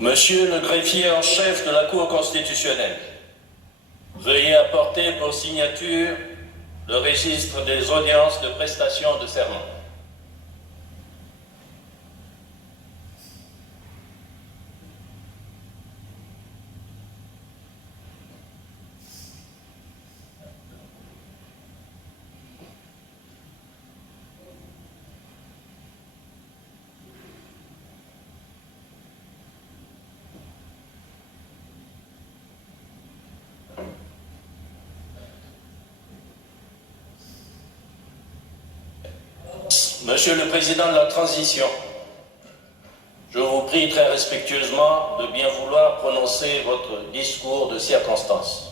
Monsieur le greffier en chef de la Cour constitutionnelle, veuillez apporter pour signature le registre des audiences de prestation de serment. Monsieur le Président de la Transition, je vous prie très respectueusement de bien vouloir prononcer votre discours de circonstance.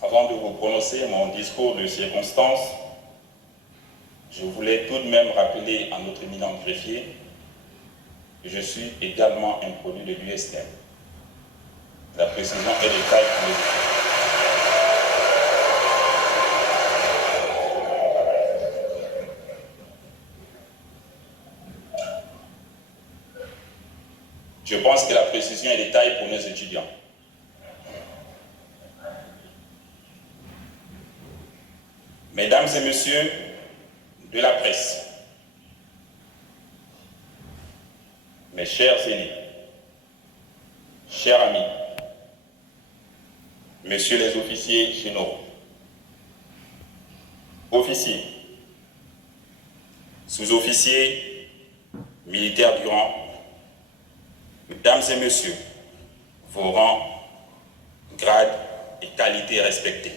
Avant de vous prononcer mon discours de circonstance, je voulais tout de même rappeler à notre éminent greffier que je suis également un produit de l'USTM. La précision est de taille pour les Je pense que la précision est de taille pour nos étudiants. Mesdames et messieurs de la presse, mes chers aînés, chers amis, messieurs les officiers généraux, officiers, sous-officiers, militaires du rang, mesdames et messieurs, vos rangs, grades et qualités respectés.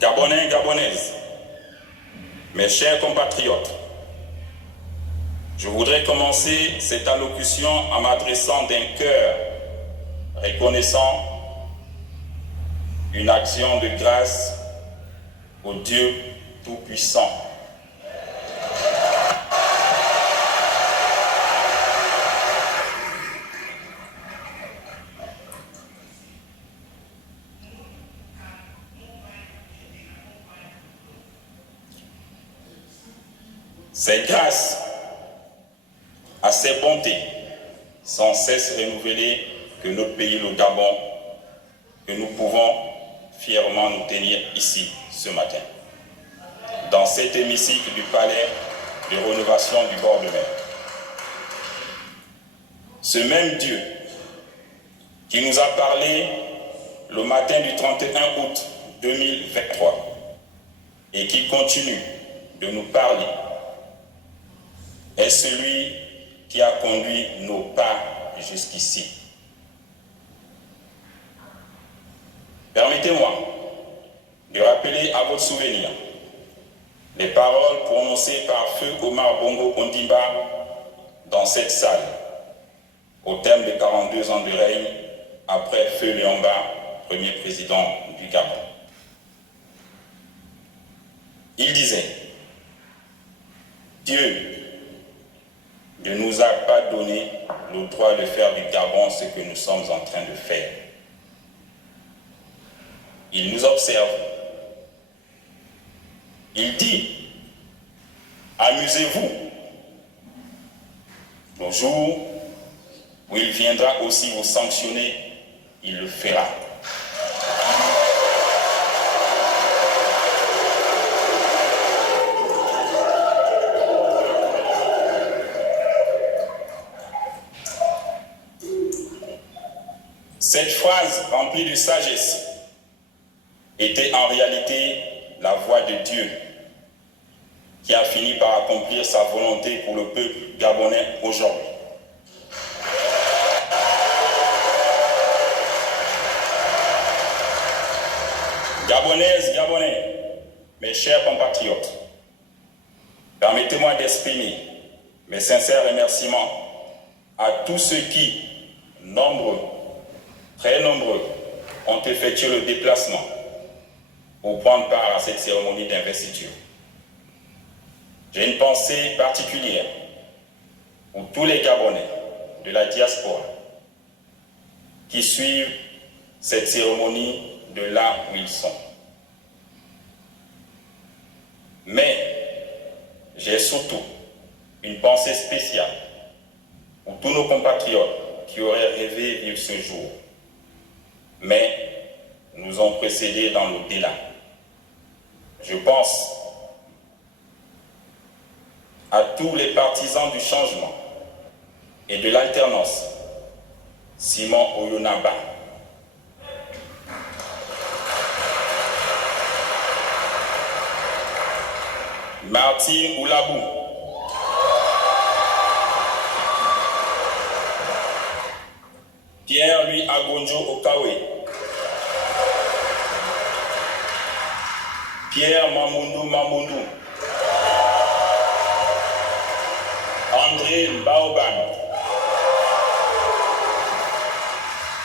Gabonais, Gabonaises, mes chers compatriotes, je voudrais commencer cette allocution en m'adressant d'un cœur reconnaissant une action de grâce au Dieu Tout-Puissant. C'est grâce à ces bontés sans cesse renouvelées que notre pays, le Gabon, que nous pouvons fièrement nous tenir ici ce matin, dans cet hémicycle du palais de rénovation du bord de mer. Ce même Dieu qui nous a parlé le matin du 31 août 2023 et qui continue de nous parler est celui qui a conduit nos pas jusqu'ici. Permettez-moi de rappeler à votre souvenir les paroles prononcées par Feu Omar Bongo Ondimba dans cette salle, au terme de 42 ans de règne après Feu Léomba, premier président du Gabon. Il disait: Dieu ne nous a pas donné le droit de faire du Gabon ce que nous sommes en train de faire. Il nous observe. Il dit: amusez-vous. Le jour où il viendra aussi vous sanctionner, il le fera. Cette phrase remplie de sagesse était en réalité la voix de Dieu qui a fini par accomplir sa volonté pour le peuple gabonais aujourd'hui. Gabonaises, Gabonais, mes chers compatriotes, permettez-moi d'exprimer Mes sincères remerciements à tous ceux qui, nombreux, très nombreux, ont effectué le déplacement pour prendre part à cette cérémonie d'investiture. J'ai une pensée particulière pour tous les Gabonais de la diaspora qui suivent cette cérémonie de là où ils sont. Mais j'ai surtout une pensée spéciale pour tous nos compatriotes qui auraient rêvé vivre ce jour, mais nous ont précédés dans l'au-delà. Je pense à tous les partisans du changement et de l'alternance. Simon Oyonaba, Martine Oulabou, Pierre-Louis Agonjo Okawe, Pierre Mamoundou, André Baoban,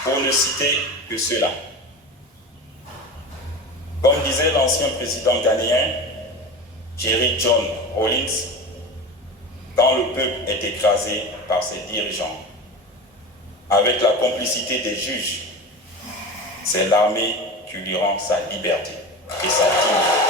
pour ne citer que cela. Comme disait l'ancien président ghanéen, Jerry John Rawlings, quand le peuple est écrasé par ses dirigeants, avec la complicité des juges, c'est l'armée qui lui rend sa liberté et sa dignité.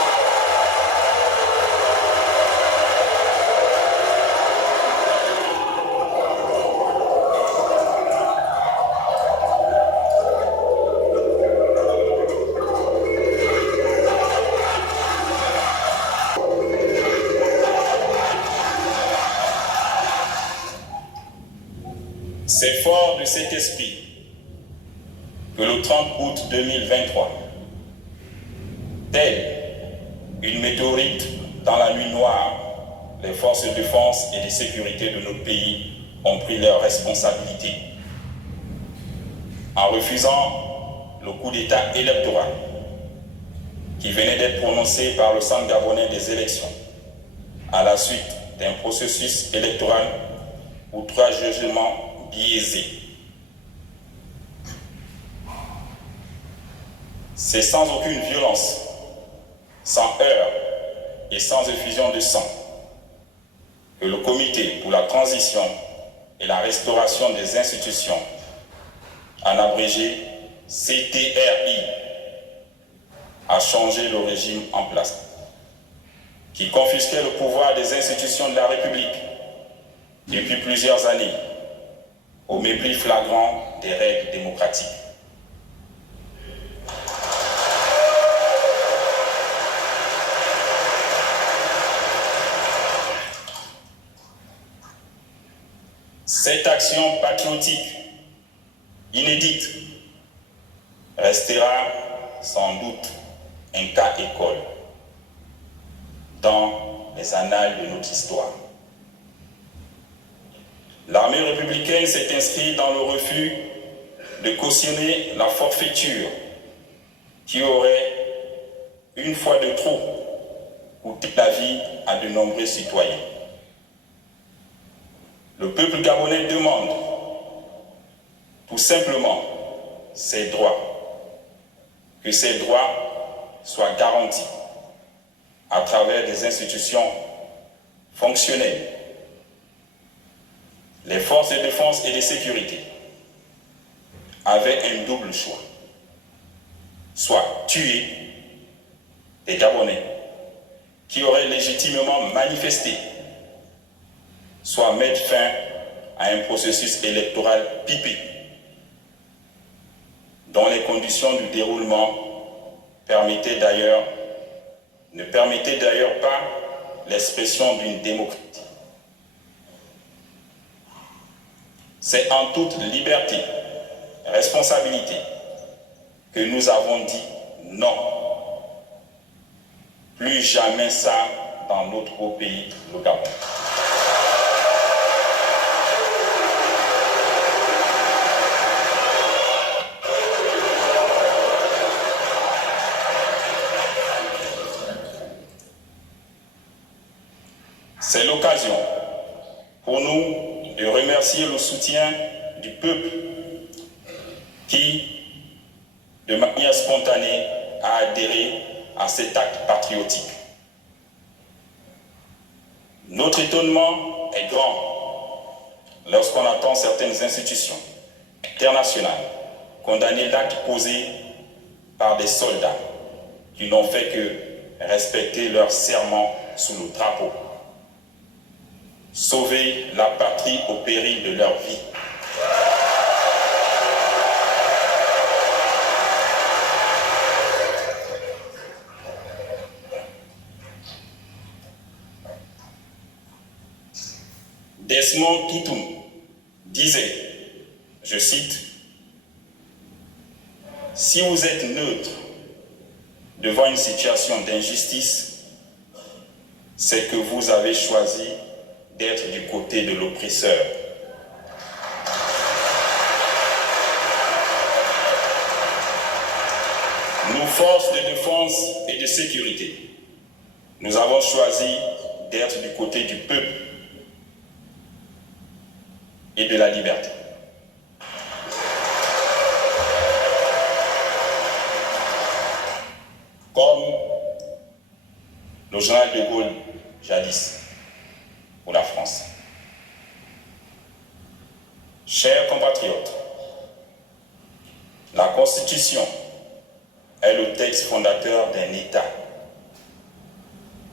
C'est fort de cet esprit que le 30 août 2023, telle une météorite dans la nuit noire, les forces de défense et de sécurité de notre pays ont pris leurs responsabilités en refusant le coup d'État électoral qui venait d'être prononcé par le Centre gabonais des élections à la suite d'un processus électoral outrageusement biaisé. C'est sans aucune violence, sans heurts et sans effusion de sang que le Comité pour la transition et la restauration des institutions, en abrégé CTRI, a changé le régime en place, qui confisquait le pouvoir des institutions de la République depuis plusieurs années, au mépris flagrant des règles démocratiques. Cette action patriotique, inédite, restera sans doute un cas école dans les annales de notre histoire. L'armée républicaine s'est inscrite dans le refus de cautionner la forfaiture qui aurait, une fois de trop, coûté la vie à de nombreux citoyens. Le peuple gabonais demande tout simplement ses droits, que ces droits soient garantis à travers des institutions fonctionnelles. Les forces de défense et de sécurité avaient un double choix. Soit tuer des Gabonais qui auraient légitimement manifesté, soit mettre fin à un processus électoral pipé, dont les conditions du déroulement ne permettaient d'ailleurs pas l'expression d'une démocratie. C'est en toute liberté et responsabilité que nous avons dit non. Plus jamais ça dans notre beau pays, le Gabon. C'est l'occasion pour remercier le soutien du peuple qui, de manière spontanée, a adhéré à cet acte patriotique. Notre étonnement est grand lorsqu'on entend certaines institutions internationales condamner l'acte posé par des soldats qui n'ont fait que respecter leur serment sous le drapeau, sauver la patrie au péril de leur vie. Desmond Tutu disait, je cite, « Si vous êtes neutre devant une situation d'injustice, c'est que vous avez choisi d'être du côté de l'oppresseur. » Nous, forces de défense et de sécurité, nous avons choisi d'être du côté du peuple et de la liberté. Comme le général de Gaulle jadis pour la France. Chers compatriotes, la Constitution est le texte fondateur d'un État.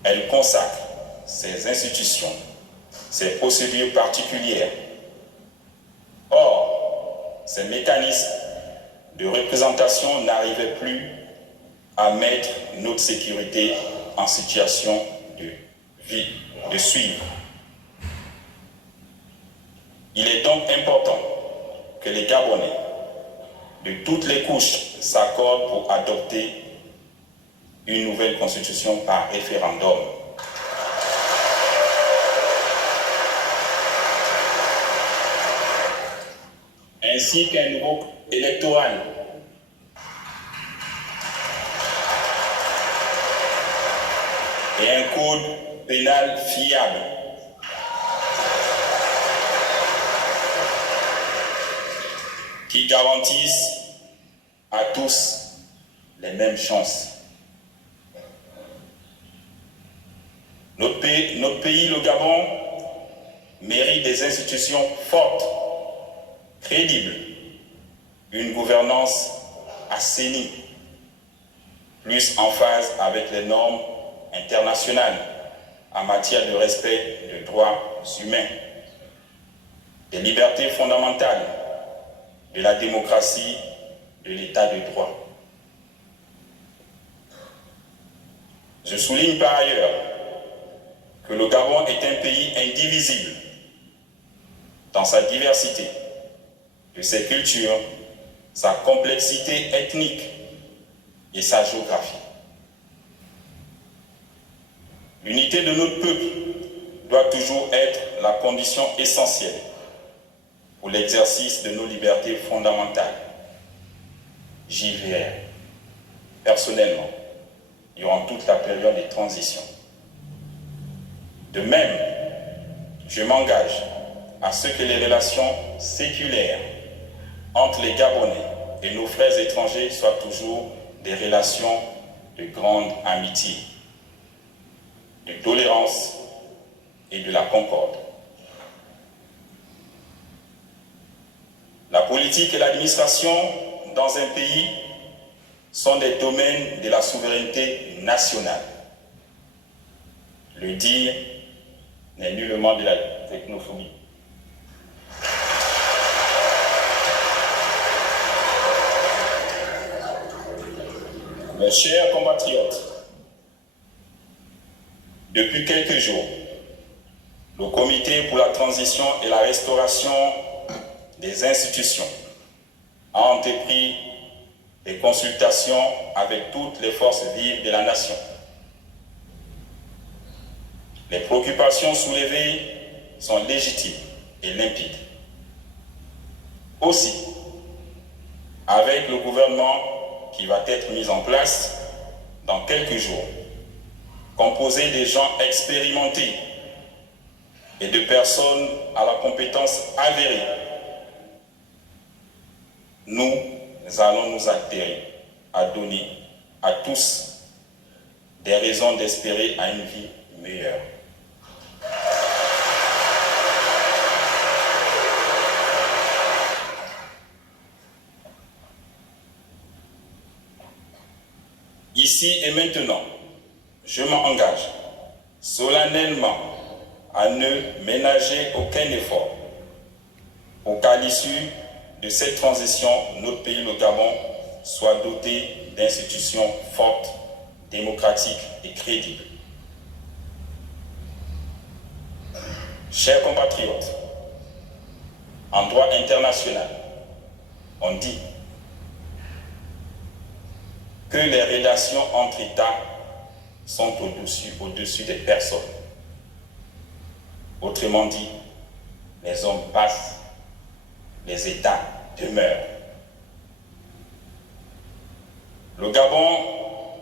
Elle consacre ses institutions, ses procédures particulières. Or, ces mécanismes de représentation n'arrivaient plus à mettre notre sécurité en situation de vie, de suivre. Il est donc important que les Gabonais de toutes les couches s'accordent pour adopter une nouvelle constitution par référendum. Ainsi qu'un nouveau code électoral et un code pénal fiable. Qui garantissent à tous les mêmes chances. Notre pays, le Gabon, mérite des institutions fortes, crédibles, une gouvernance assainie, plus en phase avec les normes internationales en matière de respect des droits humains, des libertés fondamentales, de la démocratie, de l'état de droit. Je souligne par ailleurs que le Gabon est un pays indivisible dans sa diversité, de ses cultures, sa complexité ethnique et sa géographie. L'unité de notre peuple doit toujours être la condition essentielle pour l'exercice de nos libertés fondamentales. J'y veillerai personnellement durant toute la période de transition. De même, je m'engage à ce que les relations séculaires entre les Gabonais et nos frères étrangers soient toujours des relations de grande amitié, de tolérance et de la concorde. La politique et l'administration dans un pays sont des domaines de la souveraineté nationale. Le dire n'est nullement de la technophobie. Mes chers compatriotes, depuis quelques jours, le Comité pour la transition et la restauration des institutions a entrepris des consultations avec toutes les forces vives de la nation. Les préoccupations soulevées sont légitimes et limpides. Aussi, avec le gouvernement qui va être mis en place dans quelques jours, composé de gens expérimentés et de personnes à la compétence avérée, nous allons nous atteler à donner à tous des raisons d'espérer à une vie meilleure. Ici et maintenant, je m'engage solennellement à ne ménager aucun effort pour qu'à l'issue de cette transition, notre pays, le Gabon, soit doté d'institutions fortes, démocratiques et crédibles. Chers compatriotes, en droit international, on dit que les relations entre États sont au-dessus des personnes. Autrement dit, les hommes passent, les États demeurent. Le Gabon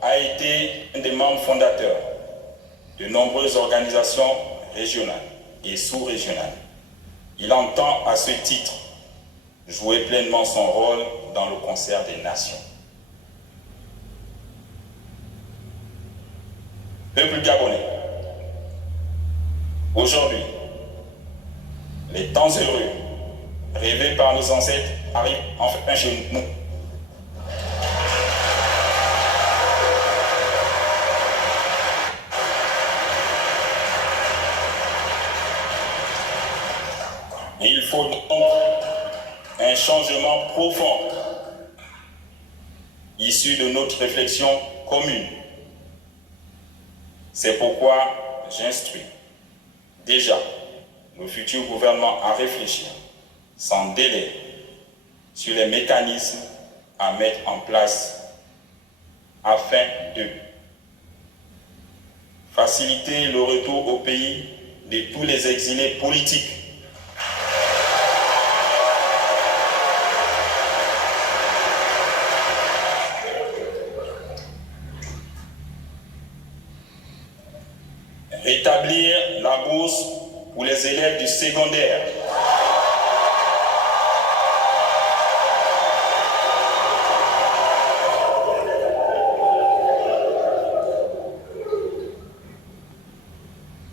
a été un des membres fondateurs de nombreuses organisations régionales et sous-régionales. Il entend à ce titre jouer pleinement son rôle dans le concert des nations. Peuple gabonais, aujourd'hui, les temps heureux rêvés par nos ancêtres arrivent enfin chez nous. Et il faut donc un changement profond issu de notre réflexion commune. C'est pourquoi j'instruis déjà le futur gouvernement à réfléchir sans délai sur les mécanismes à mettre en place afin de faciliter le retour au pays de tous les exilés politiques, rétablir la bourse pour les élèves du secondaire,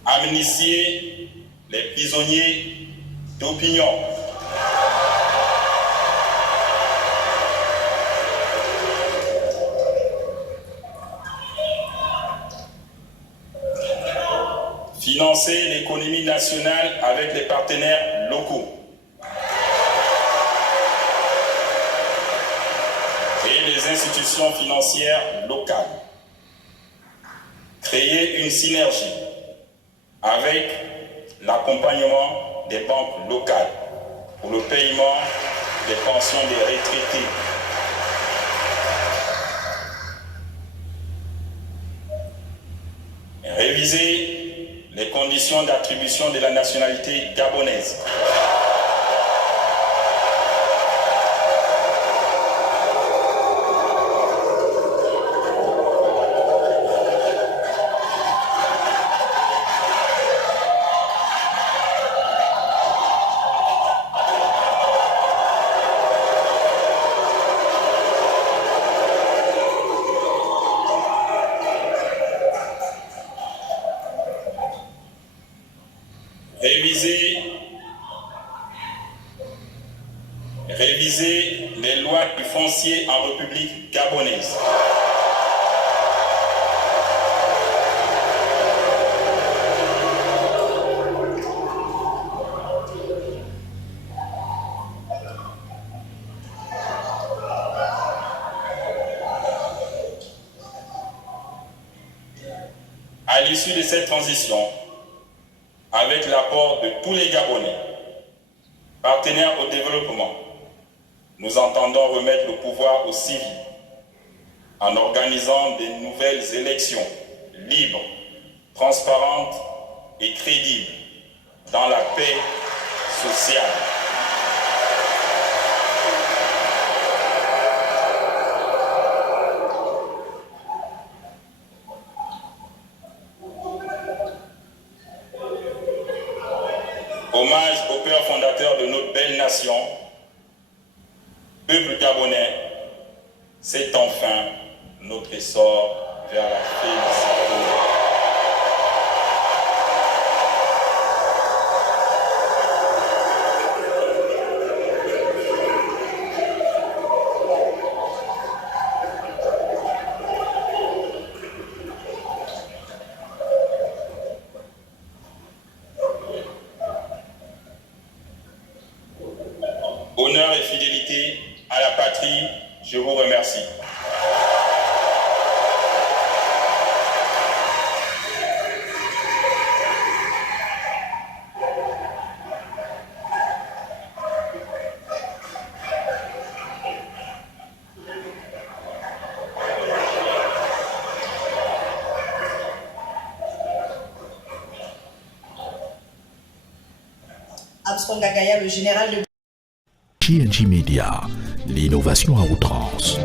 amnistier les prisonniers d'opinion, financer l'économie nationale avec les partenaires locaux et les institutions financières locales, créer une synergie avec l'accompagnement des banques locales pour le paiement des pensions des retraités, réviser les conditions d'attribution de la nationalité gabonaise, réviser les lois du foncier en République gabonaise, à l'issue de cette transition, avec l'apport de tous les Gabonais, partenaires au développement, nous entendons remettre le pouvoir aux civils en organisant de nouvelles élections libres, transparentes et crédibles dans la paix sociale. nation, peuple gabonais, c'est enfin notre essor vers la félicité. Honneur et fidélité à la patrie, je vous remercie. Armstrong Gagaya, le général de JNJ Media, l'innovation à outrance.